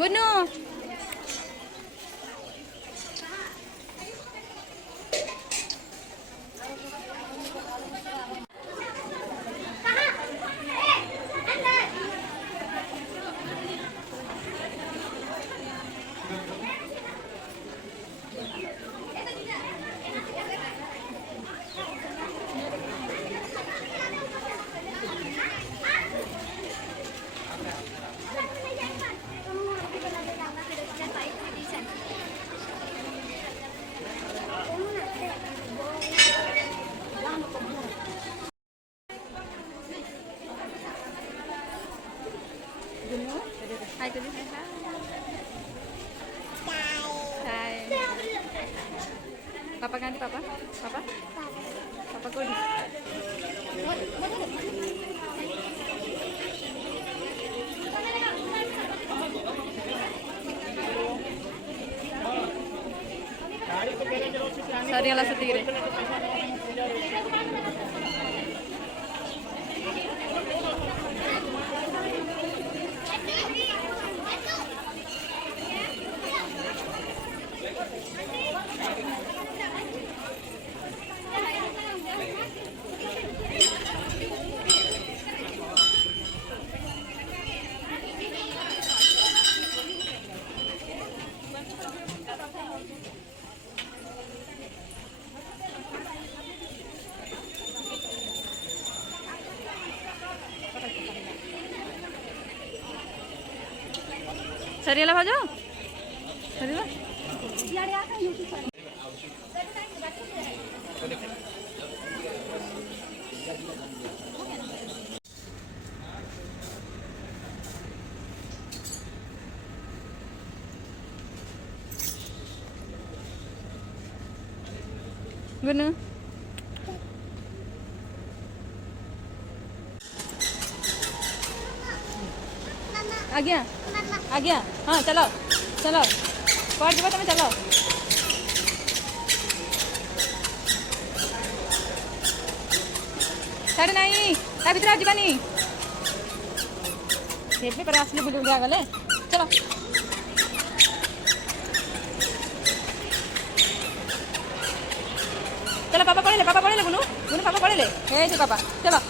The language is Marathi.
Gunu Hai tadi hai. Hai. Papa ganti papa. Papa. Papa kodi. Sorry ala setigre. सरियाला भाजो सरियाला Gunu आ गया हाँ चलो चलो पहुँच जाओ तुम्हें चलो साढ़े नहीं ता भीतर आजबानी भी पर आसली बुली बुली गले चलो चलो पापा पढ़े ले गुनू गुनू पापा पढ़े ले पापा चलो